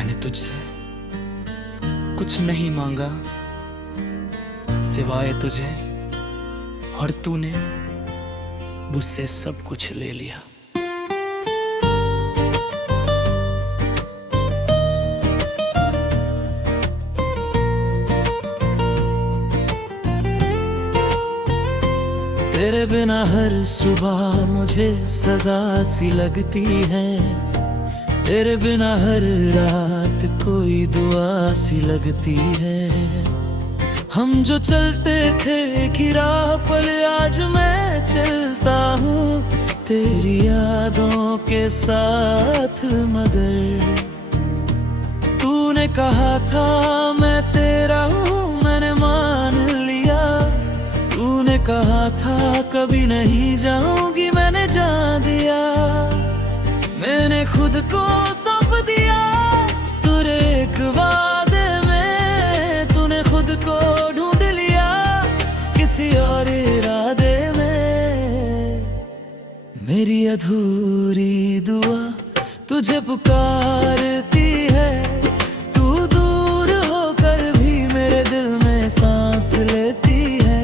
मैंने तुझसे कुछ नहीं मांगा सिवाय तुझे, और तूने मुझसे सब कुछ ले लिया। तेरे बिना हर सुबह मुझे सजा सी लगती है, तेरे बिना हर रात कोई दुआ सी लगती है। हम जो चलते थे एक ही राह पर आज मैं चलता हूँ तेरी यादों के साथ, मगर तूने कहा था मैं तेरा हूँ, मैंने मान लिया। तूने कहा था कभी नहीं जाऊंगी, मैंने जान दिया। मैंने खुद को सौंप दिया तेरे एक वादे में, तूने खुद को ढूंढ लिया किसी और इरादे में। मेरी अधूरी दुआ तुझे पुकारती है, तू दूर होकर भी मेरे दिल में सांस लेती है।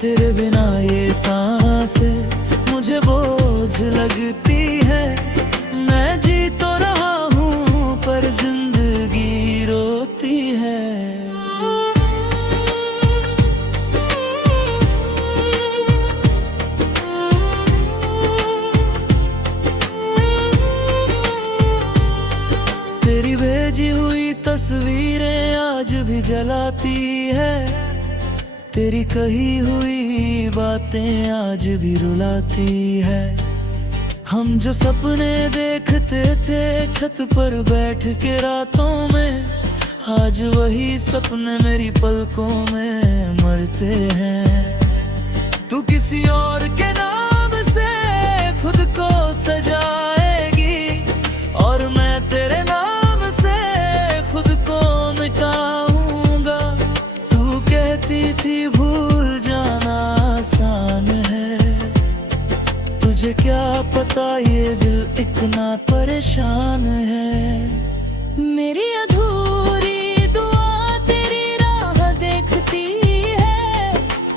तेरे बिना ये सांसें मुझे बोझ लगती है। मैं जी तो रहा हूँ पर जिंदगी रोती है। तेरी भेजी हुई तस्वीरें आज भी जलाती है, तेरी कही हुई बातें आज भी रुलाती है। हम जो सपने देखते थे छत पर बैठ के रातों में, आज वही सपने मेरी पलकों में मरते हैं। तू किसी और के नाम से खुद को सजाएगी और मैं तेरे नाम से खुद को मिटाऊंगा। तू कहती थी भूल जाना आसान है, तुझे क्या पता ये दिल इतना परेशान है। मेरी अधूरी दुआ तेरी राह देखती है,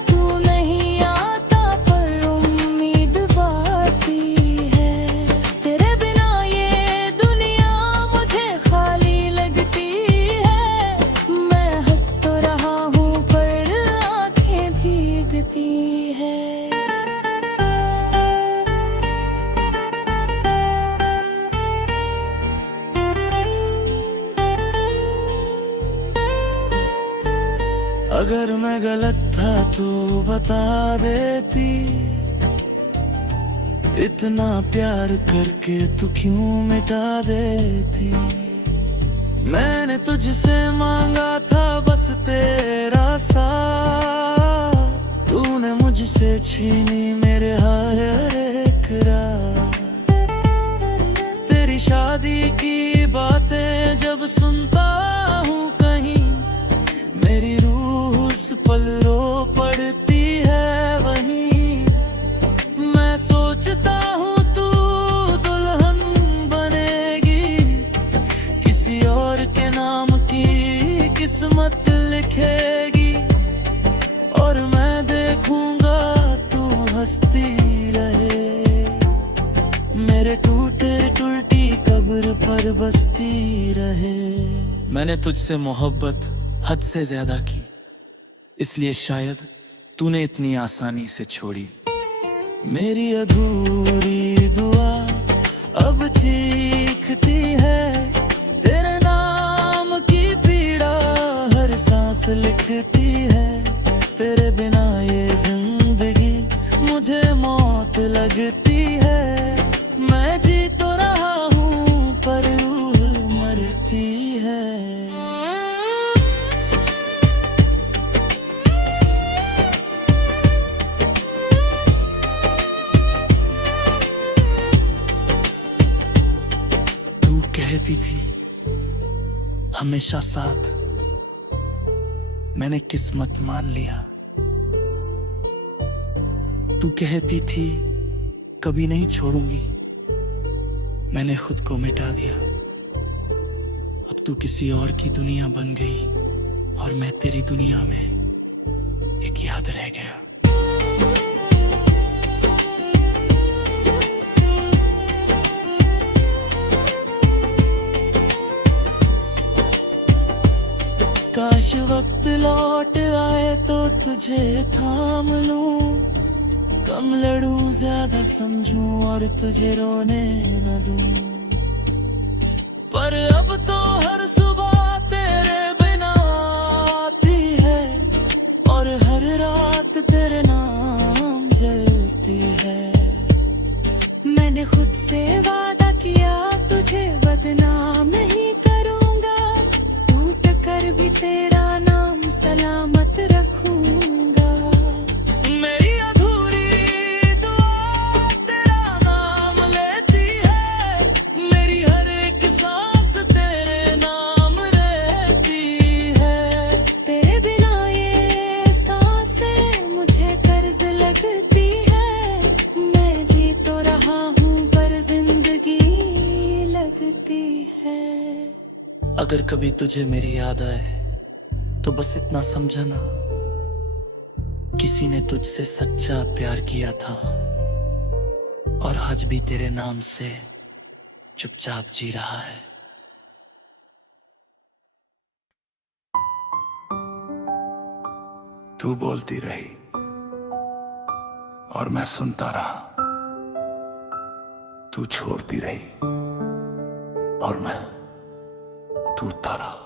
तू नहीं आता पर उम्मीद बाती है। तेरे बिना ये दुनिया मुझे खाली लगती है, मैं हंस तो रहा हूँ पर आंखें भीगती है। अगर मैं गलत था तो बता देती, इतना प्यार करके तू क्यों मिटा देती। मैंने तुझसे मांगा था बस तेरा साथ, तूने मुझसे छीनी मेरे हर एक रात। तेरी शादी की बातें जब सुनता हूँ कहीं, मेरी रूह उस पल रो पड़ती है वहीं। मैं सोचता हूँ तू दुल्हन बनेगी, किसी और के नाम की किस्मत लिखेगी, और मैं देखूंगा तू हंसती रहे, मेरे टूटे टूटी कब्र पर बसती रहे। मैंने तुझसे मोहब्बत हद से ज्यादा की, इसलिए शायद तूने इतनी आसानी से छोड़ी। मेरी अधूरी दुआ अब चीखती है, तेरे नाम की पीड़ा हर सांस लिखती है। तेरे बिना ये जिंदगी मुझे मौत लगती है। मैं जी तो रहा हूँ पर रूह मरती है। कहती थी हमेशा साथ, मैंने किस्मत मान लिया। तू कहती थी कभी नहीं छोड़ूंगी, मैंने खुद को मिटा दिया। अब तू किसी और की दुनिया बन गई और मैं तेरी दुनिया में एक याद रह गया। काश वक्त लौट आए तो तुझे थाम लूं, कम लड़ूं ज्यादा समझूं और तुझे रोने न दूं। पर अब तो हर सुबह तेरे बिना आती है और हर रात तेरे नाम जलती है। मैंने खुद से वादा किया तुझे बदनाम नहीं करूंगा, टूट कर भी तेरा नाम सलामत रखूंगा। मेरी अधूरी दुआ तेरा नाम लेती है, मेरी हर एक सांस तेरे नाम रहती है। तेरे बिना ये सांसें मुझे कर्ज लगती है, मैं जी तो रहा हूँ पर जिंदगी लगती है। अगर कभी तुझे मेरी याद आए तो बस इतना समझना, किसी ने तुझसे सच्चा प्यार किया था और आज भी तेरे नाम से चुपचाप जी रहा है। तू बोलती रही और मैं सुनता रहा, तू छोड़ती रही और मैं टूटता रहा।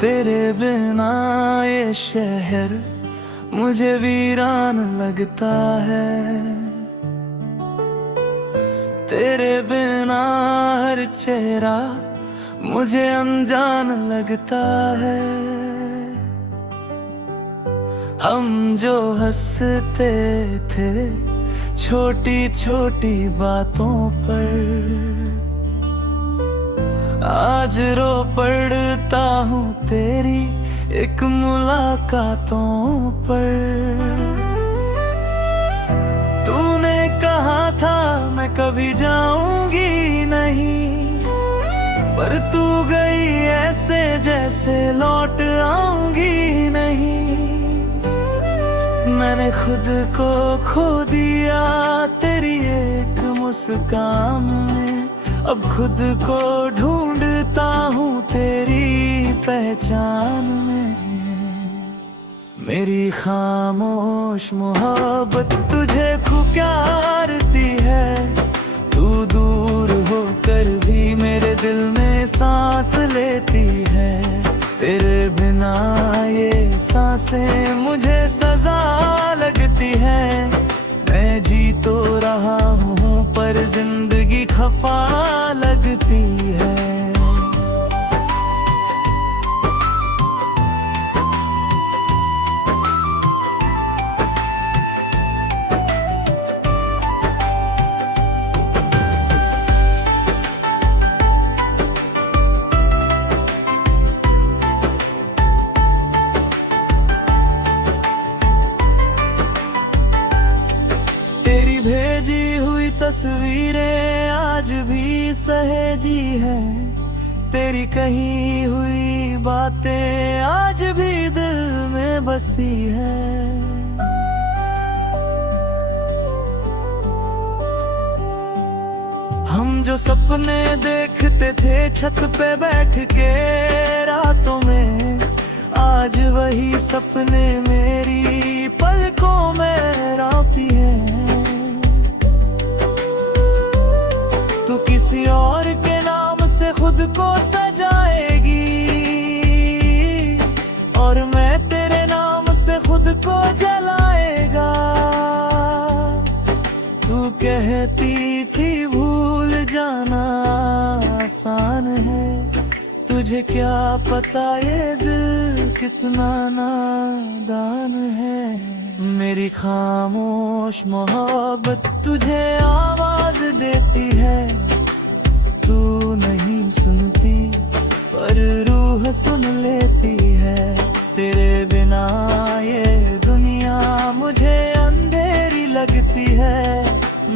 तेरे बिना ये शहर मुझे वीरान लगता है, तेरे बिना हर चेहरा मुझे अनजान लगता है। हम जो हंसते थे छोटी छोटी बातों पर, आज रो पड़ता हूँ तेरी एक मुलाकातों पर। तूने कहा था मैं कभी जाऊंगी नहीं, पर तू गई ऐसे जैसे लौट आऊंगी नहीं। मैंने खुद को खो दिया तेरी एक मुस्कान में, अब खुद को ढूंढता हूँ तेरी पहचान में। मेरी खामोश मोहब्बत तुझे पुकारती है, तू दूर होकर भी मेरे दिल में सांस लेती है। तेरे बिना ये सांसें मुझे सजा लगती है, मैं जी तो रहा हूँ पर जिंदगी खफा लगती है। भेजी हुई तस्वीरें आज भी सहेजी है, तेरी कही हुई बातें आज भी दिल में बसी है। हम जो सपने देखते थे छत पे बैठ के रातों में, आज वही सपने मेरी पलकों में रोती है। तू किसी और के नाम से खुद को सजाएगी और मैं तेरे नाम से खुद को जलाएगा। तू कहती थी भूल जाना आसान है, तुझे क्या पता ये दिल कितना नादान है। मेरी मेरी खामोश मोहब्बत तुझे आवाज देती है। तू नहीं सुनती पर रूह सुन लेती है। तेरे बिना ये दुनिया मुझे अंधेरी लगती है।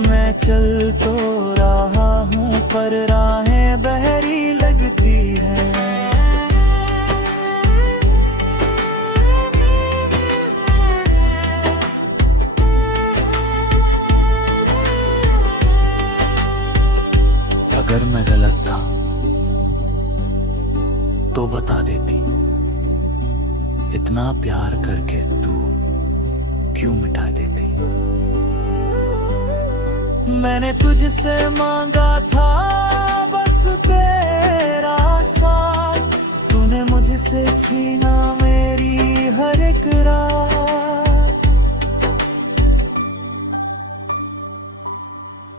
मैं चल तो रहा हूँ पर राहें बहरी लगती है। अगर मैं गलत था तो बता देती। इतना प्यार करके तू क्यों मिटा देती। मैंने तुझसे मांगा था बस तेरा साथ। तूने मुझसे छीना मेरी हर एक रात।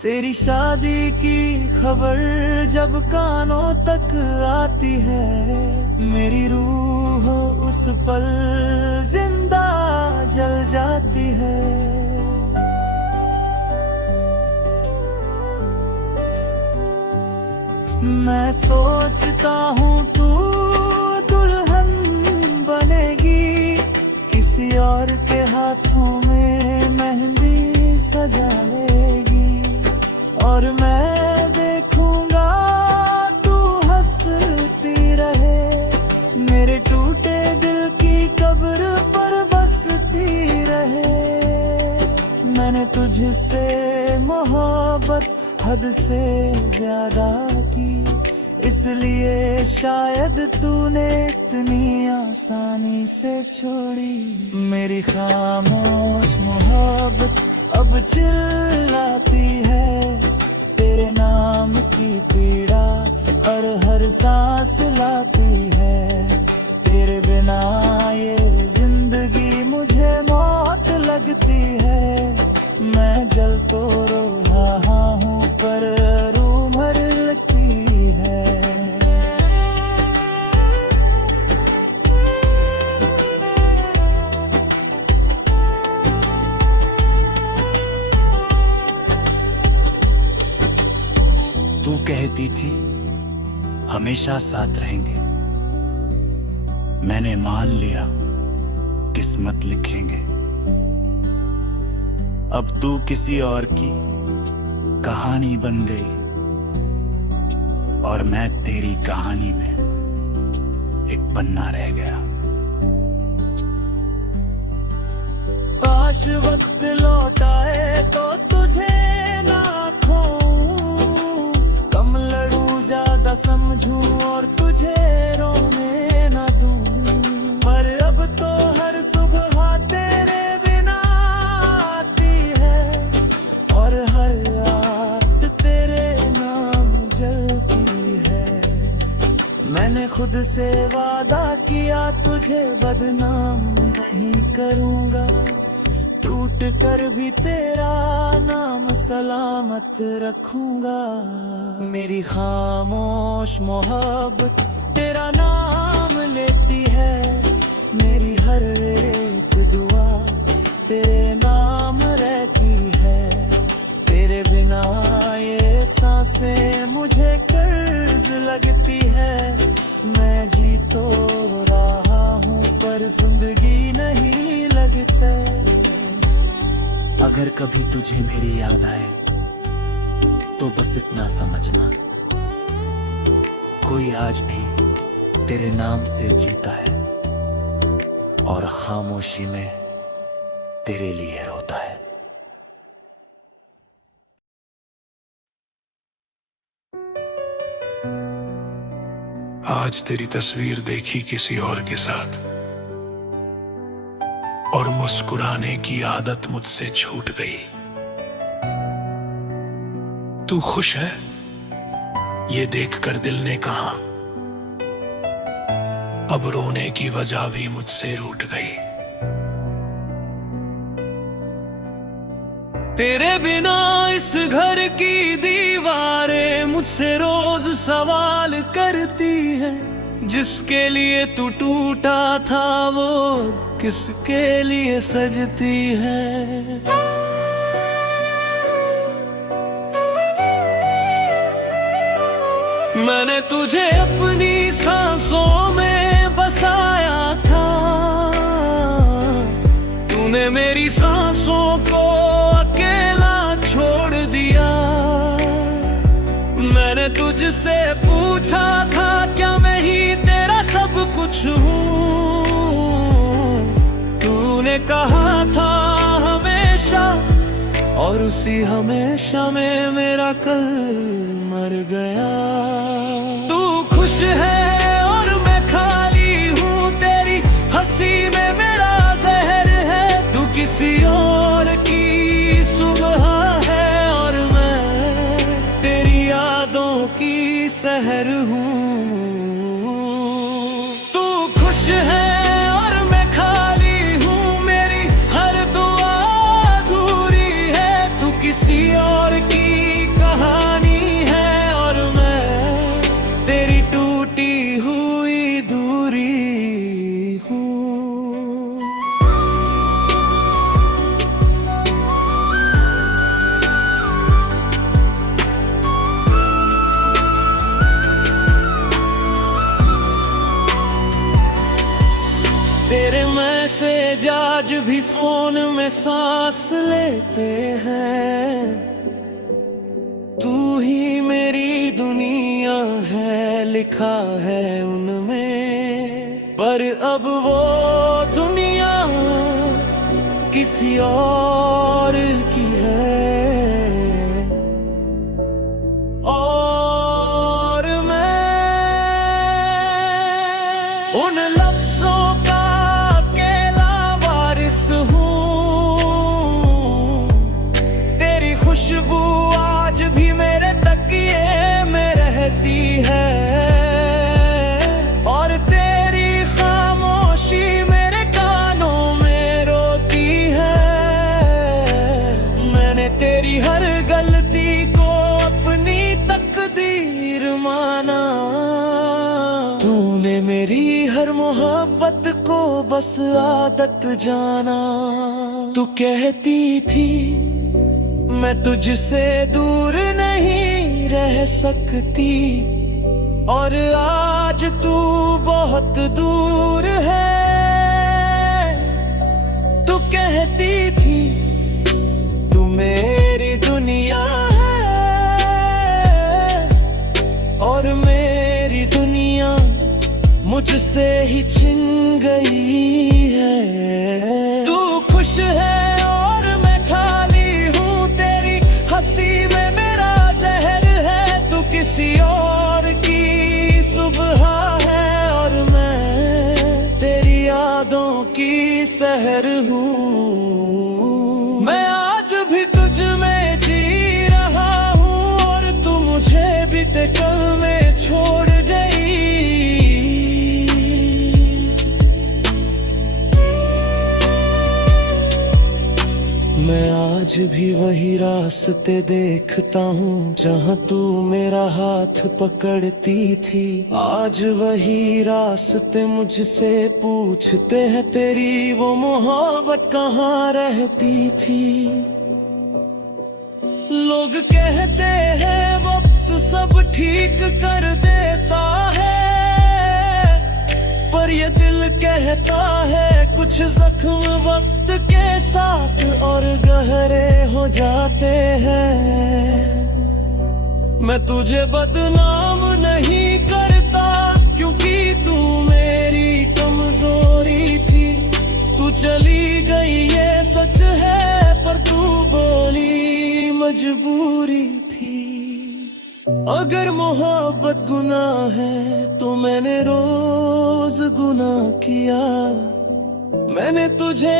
तेरी शादी की खबर जब कानों तक आती है, मेरी रूह उस पल जिंदा जल जाती है। मैं सोचता हूँ तू दुल्हन बनेगी, किसी और के हाथों में मेहंदी सजा लेगी। और मैं देखूंगा तू हंसती रहे, मेरे टूटे दिल की कब्र पर बसती रहे। मैंने तुझसे मोहब्बत हद से ज्यादा की, इसलिए शायद तूने इतनी आसानी से छोड़ी। मेरी खामोश मोहब्बत अब चिल्लाती है, तेरे नाम की पीड़ा हर सांस लाती है। तेरे बिना ये जिंदगी मुझे मौत लगती है। मैं जल तो रहा हूँ पर रूह मर लगती है। तू कहती थी हमेशा साथ रहेंगे, मैंने मान लिया किस्मत लिखेंगे। अब तू किसी और की कहानी बन गई और मैं तेरी कहानी में एक पन्ना रह गया। काश वक्त लौट आए तो तुझे ना खोऊं, कम लड़ूं ज्यादा समझूं और तुझे रोने ना दूं। पर अब तो हर सुबह तेरे बिना आती है और हर रात तेरे नाम जलती है। मैंने खुद से वादा किया तुझे बदनाम नहीं करूंगा, टूट कर भी तेरा नाम सलामत रखूंगा। मेरी खामोश मोहब्बत तेरा नाम लेती है, मेरी हर एक दुआ तेरे नाम रहती है। तेरे बिना ये सांसें मुझे कर्ज लगती है। मैं जी तो रहा हूँ पर जिंदगी नहीं लगता। अगर कभी तुझे मेरी याद आए तो बस इतना समझना, कोई आज भी तेरे नाम से जीता है और खामोशी में तेरे लिए रोता है। आज तेरी तस्वीर देखी किसी और के साथ और मुस्कुराने की आदत मुझसे छूट गई। तू खुश है ये देखकर दिल ने कहा, अब रोने की वजह भी मुझसे रूठ गई। तेरे बिना इस घर की दीवारें मुझसे रोज सवाल करती है। जिसके लिए तू टूटा था वो किसके लिए सजती है। मैंने तुझे अपनी सांसों में बसाया था, तूने मेरी सांसों को अकेला छोड़ दिया। मैंने तुझसे पूछा था क्या मैं ही तेरा सब कुछ हूँ, तूने कहा था हमेशा, और उसी हमेशा में मेरा कल मर गया। तू खुश है और मैं खाली हूँ, तेरी हंसी में मेरा जहर है। तू किसी और की सुबह है और मैं तेरी यादों की सहर हूँ। तू खुश है और मैं खाली हूँ, मेरी हर दुआ अधूरी है। तू किसी और की कहानी है और मैं तेरी टूटी हुई दूरी हूँ। तेरे मैसेज आज भी फोन में सांस लेते हैं। तू ही मेरी दुनिया है लिखा है उनमें, पर अब वो दुनिया किसी और की है। और मैं उन लफ्जों का अकेला वारिस हूँ, तेरी खुशबू आज भी मेरे तकिए में रहती है, और तेरी खामोशी मेरे कानों में रोती है। मैंने तेरी हर गलती को अपनी तकदीर माना, तूने मेरी हर मोहब्बत को बस आदत जाना। तू कहती थी मैं तुझसे दूर नहीं रह सकती, और आज तू बहुत दूर है। तू कहती थी तू मेरी दुनिया है, और मेरी दुनिया मुझसे ही छिन गई है। तू खुश है और मैं खाली हूँ, तेरी हंसी में मेरा जहर है। तू किसी और की सुबह है और मैं तेरी यादों की सहर हूँ। मैं आज भी तुझ में जी रहा हूँ, और तू मुझे बीते कल में छोड़ गई। मैं आज भी वही रास्ते देखता हूँ जहाँ तू मेरा हाथ पकड़ती थी। आज वही रास्ते मुझसे पूछते हैं तेरी वो मोहब्बत कहाँ रहती थी। लोग कहते हैं वक्त सब ठीक कर देता है, पर ये दिल कहता है कुछ जख्म वक्त के साथ और गहरे हो जाते हैं। मैं तुझे बदनाम नहीं करता, क्योंकि तू मेरी कमजोरी थी। तू चली गई ये सच है, पर तू बोली मजबूरी थी। अगर मोहब्बत गुनाह है तो मैंने रोज गुनाह किया। मैंने तुझे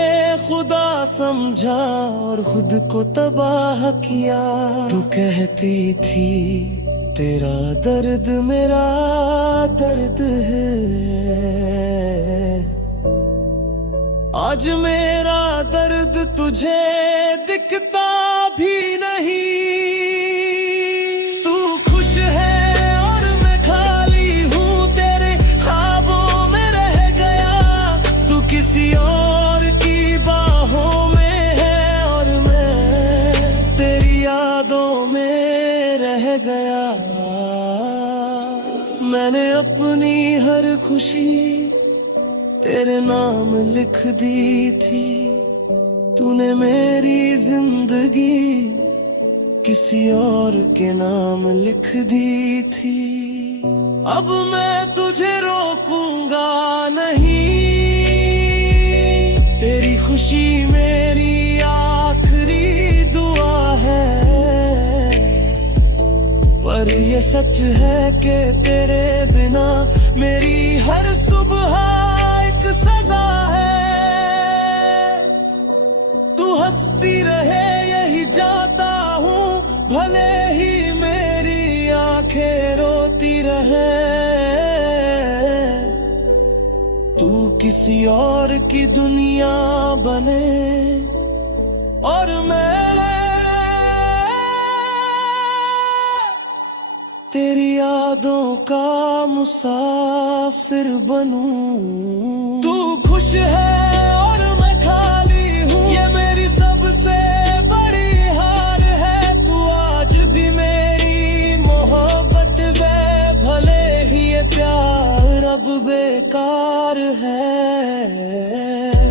खुदा समझा और खुद को तबाह किया। तू कहती थी तेरा दर्द मेरा दर्द है, आज मेरा दर्द तुझे दिखता भी नहीं। तू खुश है और मैं खाली हूँ, तेरे ख्वाबों में रह गया। तू किसी और खुशी तेरे नाम लिख दी थी। तूने मेरी जिंदगी किसी और के नाम लिख दी थी। अब मैं तुझे रोकूंगा नहीं, तेरी खुशी मेरी आखिरी दुआ है। पर ये सच है कि तेरे बिना मेरी हर सुबह एक सजा है। तू हंसती रहे यही चाहता हूँ, भले ही मेरी आंखें रोती रहे। तू किसी और की दुनिया बने और मैं तेरी यादों का मुसाफिर बनूं। तू खुश है और मैं खाली हूँ, ये मेरी सबसे बड़ी हार है। तू आज भी मेरी मोहब्बत वे, भले ही ये प्यार अब बेकार है।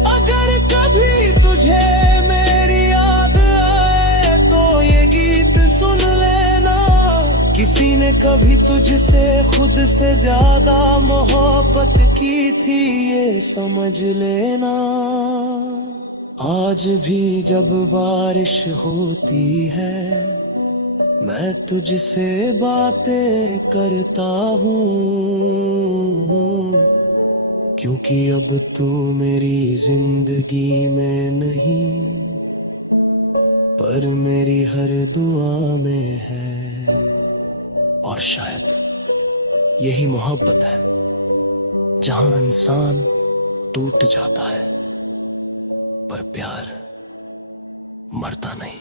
अगर कभी तुझे मेरी याद आए तो ये गीत सुन लेना। किसी ने कभी तुझसे खुद से ज्यादा मोहब्बत की थी, ये समझ लेना। आज भी जब बारिश होती है मैं तुझसे बातें करता हूँ, क्योंकि अब तू मेरी जिंदगी में नहीं पर मेरी हर दुआ में है। और शायद यही मोहब्बत है जहां इंसान टूट जाता है पर प्यार मरता नहीं।